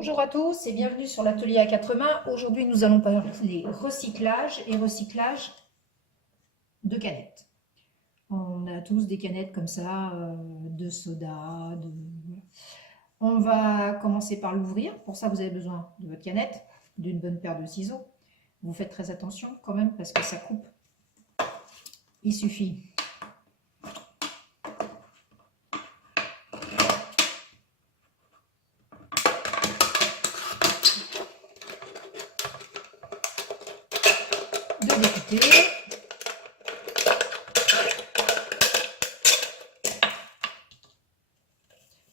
Bonjour à tous et bienvenue sur l'atelier à quatre mains. Aujourd'hui, nous allons parler recyclage et recyclage de canettes. On a tous des canettes comme ça, de soda. On va commencer par l'ouvrir. Pour ça, vous avez besoin de votre canette, d'une bonne paire de ciseaux. Vous faites très attention quand même parce que ça coupe. Il suffit de découper.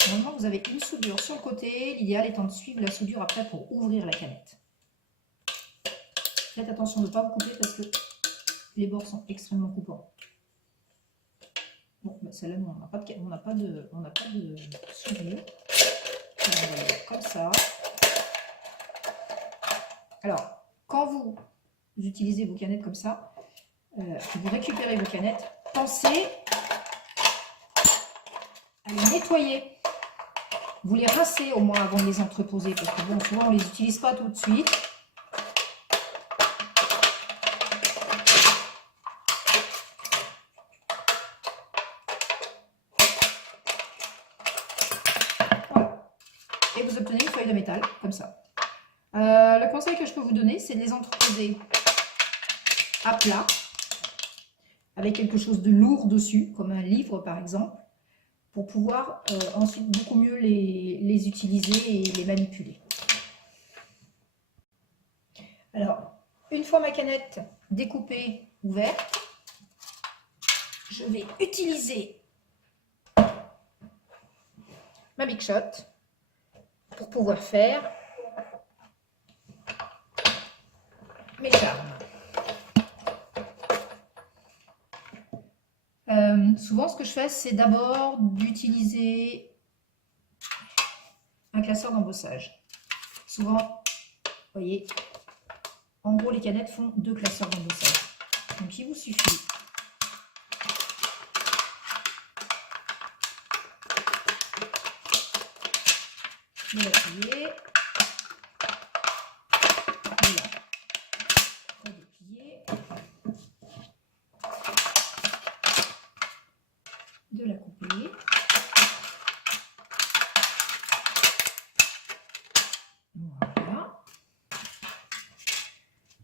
Normalement, vous avez une soudure sur le côté. L'idéal étant de suivre la soudure après pour ouvrir la canette. Faites attention de ne pas vous couper parce que les bords sont extrêmement coupants. Bon, bah celle-là, on n'a pas de soudure. On va le faire comme ça. Alors, quand vous utilisez vos canettes comme ça, vous récupérez vos canettes, pensez à les nettoyer. Vous les rincez au moins avant de les entreposer, parce que bon, souvent on ne les utilise pas tout de suite. Voilà. Et vous obtenez une feuille de métal, comme ça. Le conseil que je peux vous donner, c'est de les entreposer à plat, avec quelque chose de lourd dessus, comme un livre par exemple, pour pouvoir ensuite beaucoup mieux les utiliser et les manipuler. Alors, une fois ma canette découpée, ouverte, je vais utiliser ma Big Shot pour pouvoir faire mes charmes. Souvent, ce que je fais, c'est d'abord d'utiliser un classeur d'embossage. Souvent, vous voyez, en gros, les canettes font 2 classeurs d'embossage. Donc, il vous suffit de l'appuyer, de la redéplier, de la couper. Voilà.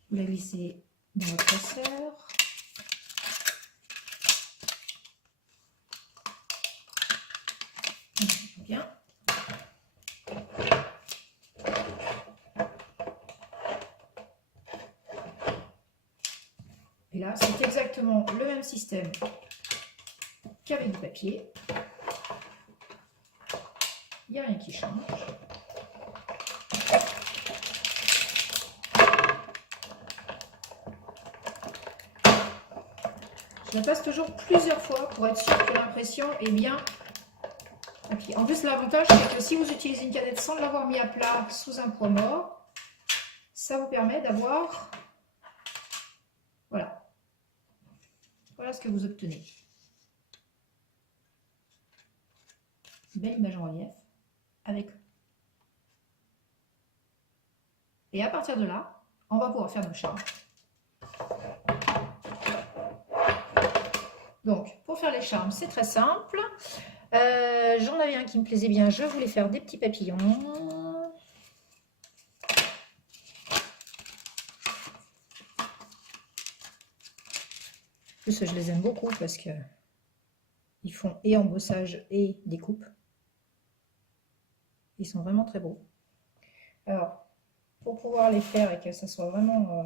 Vous la glissez dans votre classeur. Bien. Et là, c'est exactement le même système qu'avec du papier. Il n'y a rien qui change. Je la passe toujours plusieurs fois pour être sûr que l'impression est bien appliquée. En plus, l'avantage, c'est que si vous utilisez une canette sans l'avoir mis à plat sous un poids mort, ça vous permet d'avoir, voilà, voilà ce que vous obtenez. Une belle image en relief avec. Et à partir de là, on va pouvoir faire nos charmes. Donc, pour faire les charmes, c'est très simple. J'en avais un qui me plaisait bien. Je voulais faire des petits papillons. En plus, je les aime beaucoup parce que ils font et embossage et découpe. Ils sont vraiment très beaux. Alors, pour pouvoir les faire et que ça soit vraiment,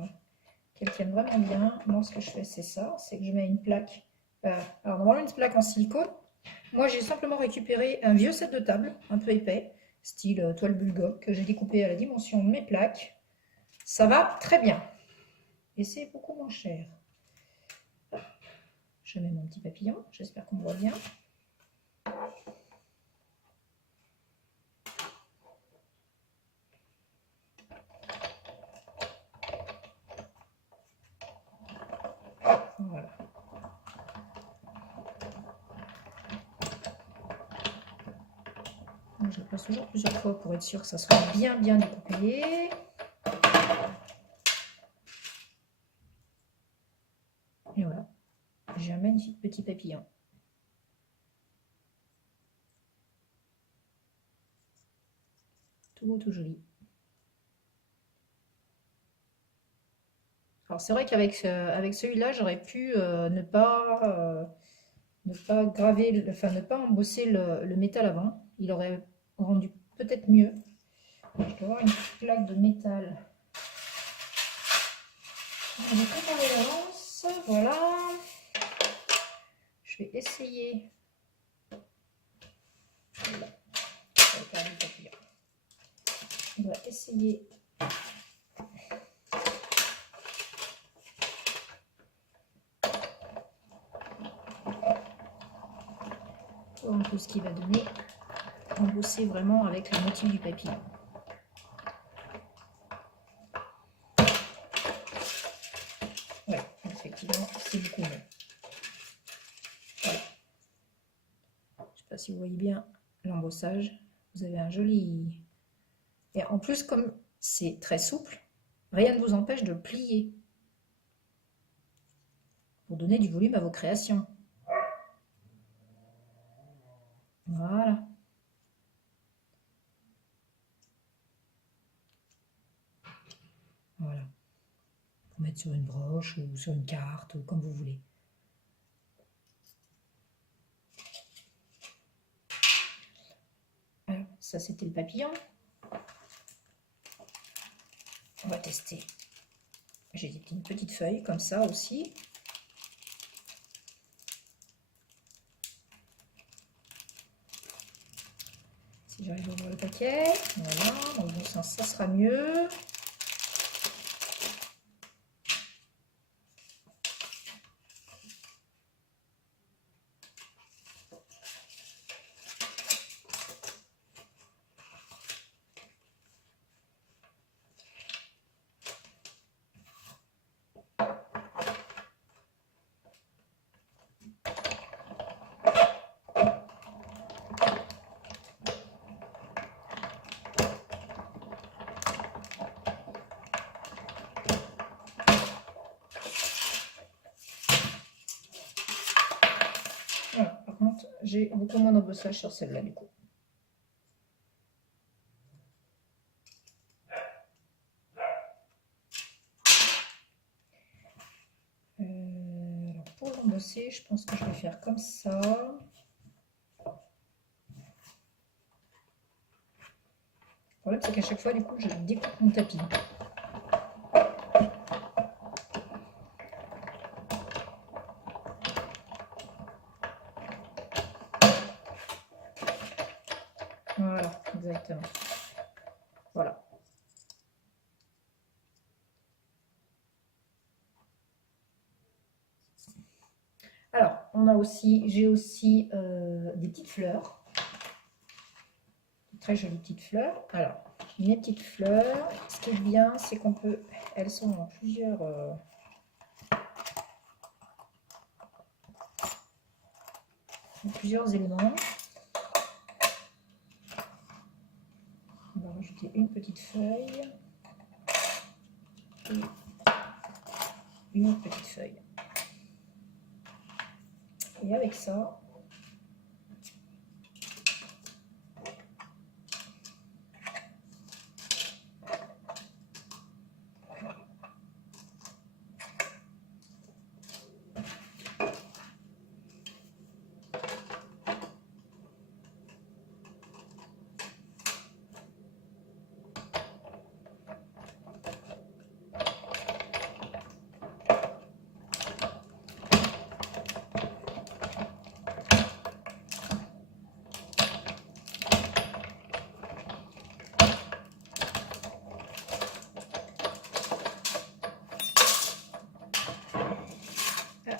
qu'elles tiennent vraiment bien, moi, ce que je fais, c'est ça. C'est que je mets une plaque. Alors, normalement, une plaque en silicone. Moi, j'ai simplement récupéré un vieux set de table, un peu épais, style toile bulgare, que j'ai découpé à la dimension de mes plaques. Ça va très bien. Et c'est beaucoup moins cher. Je mets mon petit papillon. J'espère qu'on me voit bien. Voilà. Donc, je le passe toujours plusieurs fois pour être sûr que ça soit bien découpé. Et voilà, j'ai un magnifique petit papillon. Tout beau, tout joli. Alors c'est vrai qu'avec avec celui-là, j'aurais pu ne pas graver, enfin ne pas embosser le métal avant. Il aurait rendu peut-être mieux. Je dois avoir une plaque de métal. On va préparer l'avance. Voilà. Je vais essayer. Voilà. On va essayer. Un peu ce qu'il va donner. Embosser vraiment avec le motif du papillon. Ouais, effectivement, c'est beaucoup mieux. Voilà. Je ne sais pas si vous voyez bien l'embossage. Vous avez un joli... Et en plus, comme c'est très souple, rien ne vous empêche de plier pour donner du volume à vos créations. Voilà. Voilà. Pour mettre sur une broche ou sur une carte, ou comme vous voulez. Alors, ça c'était le papillon. On va tester. J'ai une petite feuille comme ça aussi. Si j'arrive à ouvrir le paquet, voilà, dans le bon sens, ça sera mieux. Voilà, par contre, j'ai beaucoup moins d'embossage sur celle-là du coup. Alors pour l'embosser, je pense que je vais faire comme ça. Le problème, c'est qu'à chaque fois, du coup, je découpe mon tapis. Voilà, exactement. Voilà. Alors, j'ai aussi des petites fleurs. Très jolies petites fleurs. Alors, mes petites fleurs, ce qui est bien, c'est qu'on peut... Elles sont en plusieurs éléments. On va rajouter une petite feuille et une autre petite feuille. Et avec ça,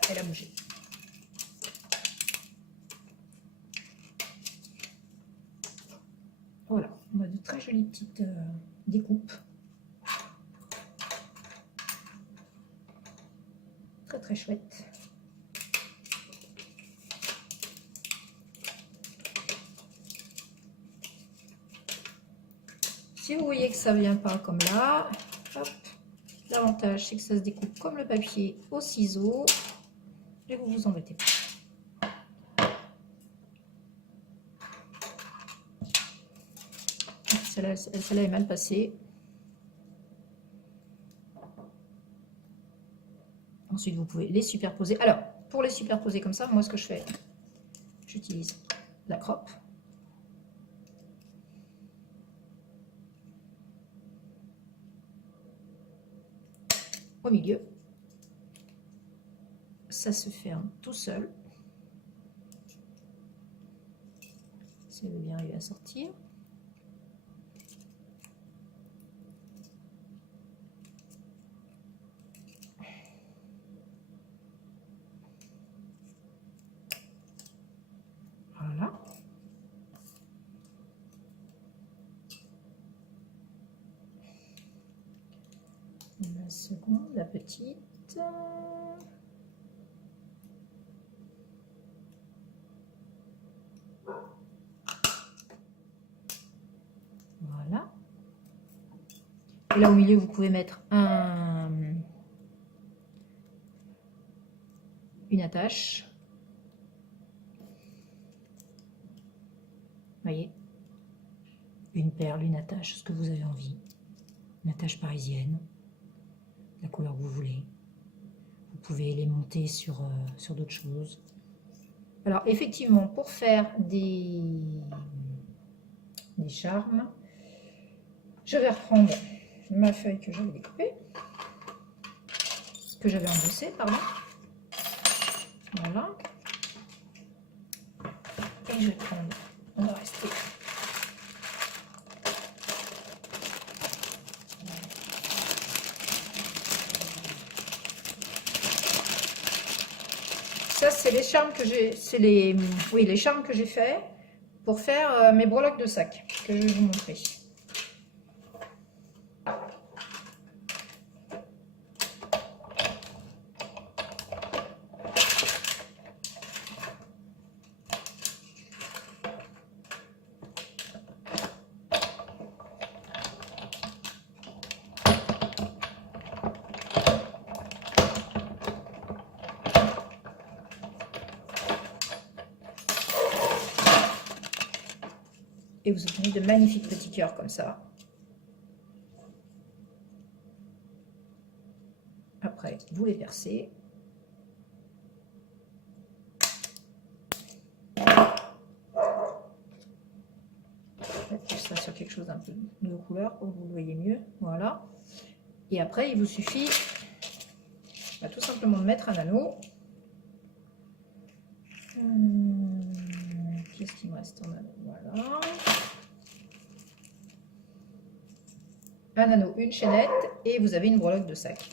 elle a bougé. Voilà, on a de très jolies petites découpes. Très très chouette. Si vous voyez que ça ne vient pas comme là, hop, l'avantage c'est que ça se découpe comme le papier au ciseau et vous vous embêtez pas. Celle-là est mal passée. Ensuite, vous pouvez les superposer. Alors, pour les superposer comme ça, moi, ce que je fais, j'utilise la croppe. Au milieu. Ça se ferme tout seul. Si elle veut bien arriver à sortir. Voilà. La seconde, la petite. Voilà. Et là au milieu, vous pouvez mettre une attache. Voyez, une perle, une attache, ce que vous avez envie. Une attache parisienne, la couleur que vous voulez. Vous pouvez les monter sur d'autres choses. Alors effectivement, pour faire des charmes, je vais reprendre ma feuille que j'avais découpée, que j'avais embossée, pardon. Voilà. Et je vais prendre, on va rester. Ça, c'est les charmes que j'ai, les charmes que j'ai fait pour faire mes breloques de sac que je vais vous montrer. Et vous obtenez de magnifiques petits cœurs comme ça. Après, vous les percez. Je serai sur quelque chose d'un peu de couleur pour que vous le voyez mieux. Voilà. Et après, il vous suffit tout simplement de mettre un anneau. Qu'est-ce qu'il me reste en anneau? Voilà. Un anneau, une chaînette et vous avez une breloque de sac.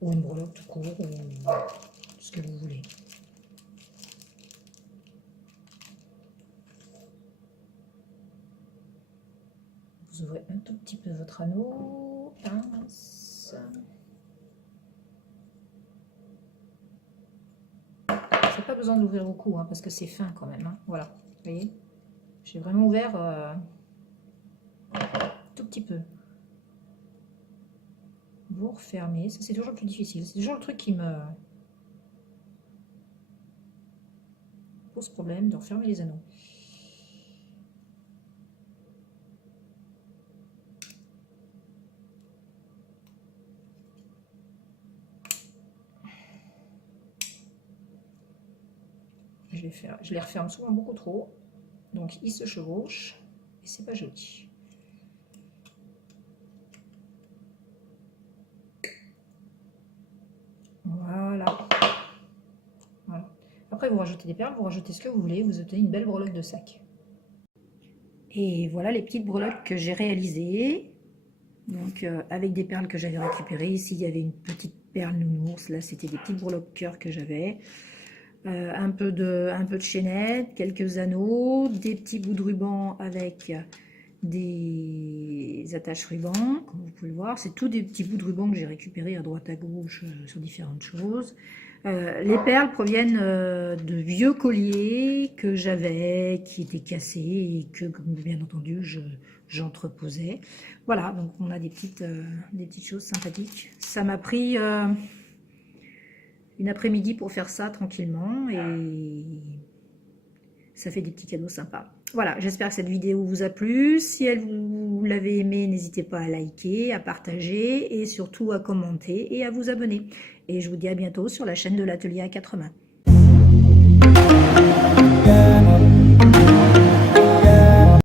Ou une breloque tout court, ou ce que vous voulez. Vous ouvrez un tout petit peu votre anneau. Pince. C'est pas besoin d'ouvrir beaucoup, hein, parce que c'est fin quand même. Hein. Voilà, vous voyez, j'ai vraiment ouvert tout petit peu. Vous refermez, ça c'est toujours le plus difficile. C'est toujours le truc qui me pose problème, de refermer les anneaux. Je les referme souvent beaucoup trop, donc ils se chevauchent et c'est pas joli. Voilà. Voilà. Après vous rajoutez des perles, vous rajoutez ce que vous voulez, vous obtenez une belle breloque de sac. Et voilà les petites breloques que j'ai réalisées. Donc avec des perles que j'avais récupérées. Ici il y avait une petite perle nounours, là c'était des petites breloques cœur que j'avais. Un peu de chaînette, quelques anneaux, des petits bouts de ruban avec des attaches ruban, comme vous pouvez le voir. C'est tous des petits bouts de ruban que j'ai récupérés à droite à gauche sur différentes choses. Les perles proviennent de vieux colliers que j'avais, qui étaient cassés et que, bien entendu, j'entreposais. Voilà, donc on a des petites choses sympathiques. Ça m'a pris une après-midi pour faire ça tranquillement et ça fait des petits cadeaux sympas. Voilà, j'espère que cette vidéo vous a plu. Si vous l'avez aimée, n'hésitez pas à liker, à partager et surtout à commenter et à vous abonner. Et je vous dis à bientôt sur la chaîne de l'Atelier à 4 mains.